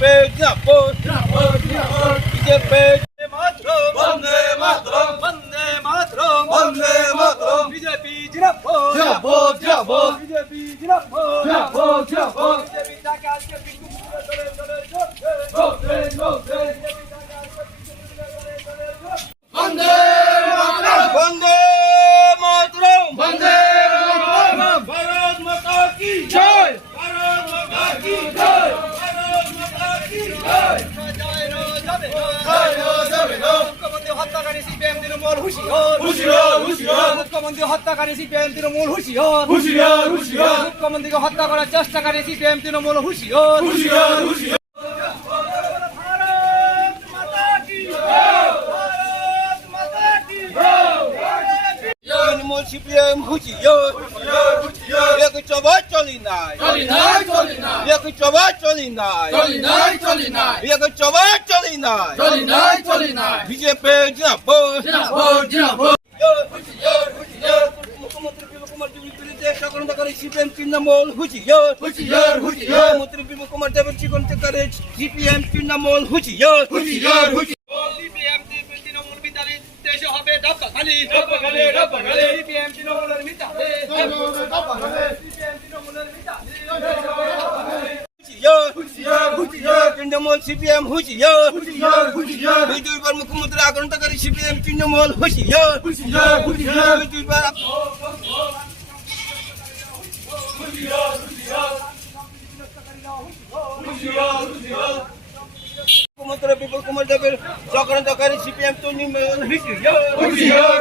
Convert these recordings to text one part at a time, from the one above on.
BJP জিন্দাবাদ BJP বন্দে মাতরম বন্দে মাতরম বন্দে মাতরম BJP জিন্দাবাদ BJP জিন্দাবাদ বিজেপি তাকে আজকে বন্দে বন্দে মাতরম বন্দে মাতরম ভারত মাতা কি জয় ভারত মাতা কি জয় ভারত মাতা কি জয় মুখ্যমন্ত্রী হত্যাকারী সিপিএম তৃণমূল হুঁশিয়ার মুখ্যমন্ত্রী হত্যাকারী সিপিএম তৃণমূল হুঁশিয়ার মুখ্যমন্ত্রীকে হত্যা করার চেষ্টাকারী সিপিএম তৃণমূল হুঁশিয়ার সিপিএম হুঁশিয়ার একই চবা চলি নাই একই চবা চলি নাই একই চবা চলি নাই বিজেপি জিন্দাবাদ মুখ্যমন্ত্রী বিপ্লব কুমার দেবের বিরুদ্ধে চক্রান্তকারী সিপিএম তৃণমূল হুঁশিয়ার মুখ্যমন্ত্রী বিপ্লব কুমার দেবের চক্রান্তকারী সিপিএম তৃণমূল হুঁশিয়ার সিপিএম তৃণমূল বিদ্যালয় দেশে হবে ডাব্বা খালি সিপিএম তৃণমূলের মিতালে সিপিএম তৃণমূলের মিতালে তৃণমূল সিপিএম হুঁশিয়ার দুইবার মুখ্যমন্ত্রী আক্রান্তকারী সিপিএম তৃণমূল হুঁশিয়ার দুইবার মুখ্যমন্ত্রী বিপ্লব কুমার দেবের চক্রান্তকারী সিপিএম তৃণমূল হুঁশিয়ার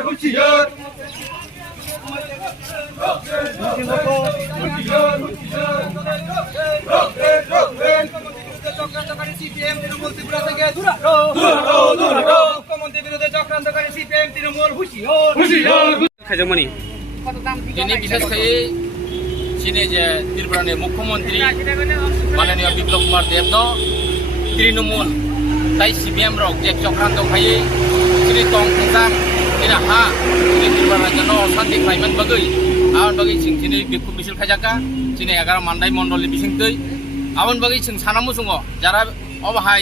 চক্রান্তকারী সিপিএম তৃণমূল ত্রিপুরা থেকে মুখ্যমন্ত্রীর বিরুদ্ধে চক্রান্তকারী সিপিএম তৃণমূল হুঁশিয়ার दिनै विशेष गरी चिने जे त्रिपुरानि मुख्यमंत्री माननीय बिप्लब कुमार देव तृणमूल ताई सीपीएम रक जे चक्रांत खाई श्री टंग थंसाम दिनै हा त्रिपुरा राज्यनो अशांति खाइमान बगै आवन बगै जों दिनै बिक्षोभ मिছিল खाजाका दिनै 11 मानदाय मण्डलनि बिसिंतै आवन बगै जों सानामु जोङो जारा अबाहाय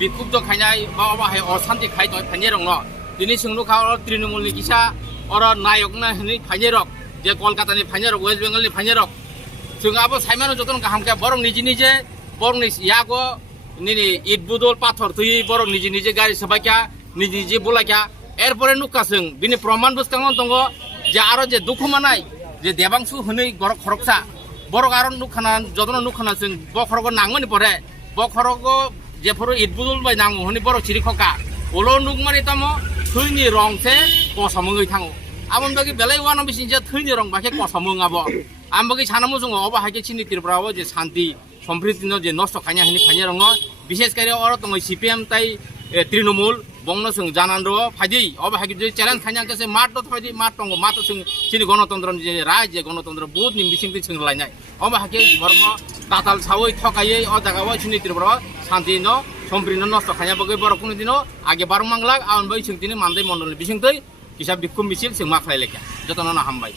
बिक्षोभ द खायनाय बा अबाहाय अशांति खाइ दय फाइने रंग दिनै सोंलु खा तृणमूलनि किसा और नायक ना फाइने रक जे कलकाता फाइने रक वेस्ट बेंगल फाइने रक जों अब साइमान जतन गाहाम क्या बरं निजे बरं यागो निनि इट बुदल पाथर थुई बरं निजे गाड़ी सबाक्या निजे बोलाक्या एरपरे नुका जों बिनि प्रमाण बुस्थांगन दङ जे आरो जे दुखु मानाय जे देबांसु हनै गरक खरकसा बरक आरो नुखाना जतन नुखाना जों बखरगो नांगनि परे बखरगो जे फरो इट बुदल बाय नांगो हनै बरक चिरि खका ओलो नुगमानि तामो थैनि रंसे कसमङै थाङो आमन बागै बेलाय वान बिसिन जे थैनि रं बाखे कसमङाबो आम बागै सानामु जोङो अबा हाके चिनि त्रिपुराबो जे शान्ति सम्प्रीतिनो जे नष्ट खाइना हनि फाइने रङ विशेष गरी अर तङ सीपीएम ताई तृणमूल बंगनो जों जानान र फाइदि अबा हाके जे च्यालेन्ज खाइना केसे माट त फाइदि माट तङ मात जों चिनि गणतन्त्र जे राज्य गणतन्त्र बहुत नि बिसिंति जों लायनाय अबा हाके बर्म ताताल सावै थकायै अ जागाव चिनि त्रिपुरा शान्ति न सम्प्रीतिनो नष्ट खाइना बगै बर कुनु दिनो आगे बार मांगलाक आवन बै जों दिनै मानदाय मण्डलनि बिसिंतै किसा बिक्षोभ मिছিল जों माख्लाय लेखा जतन हामबाय।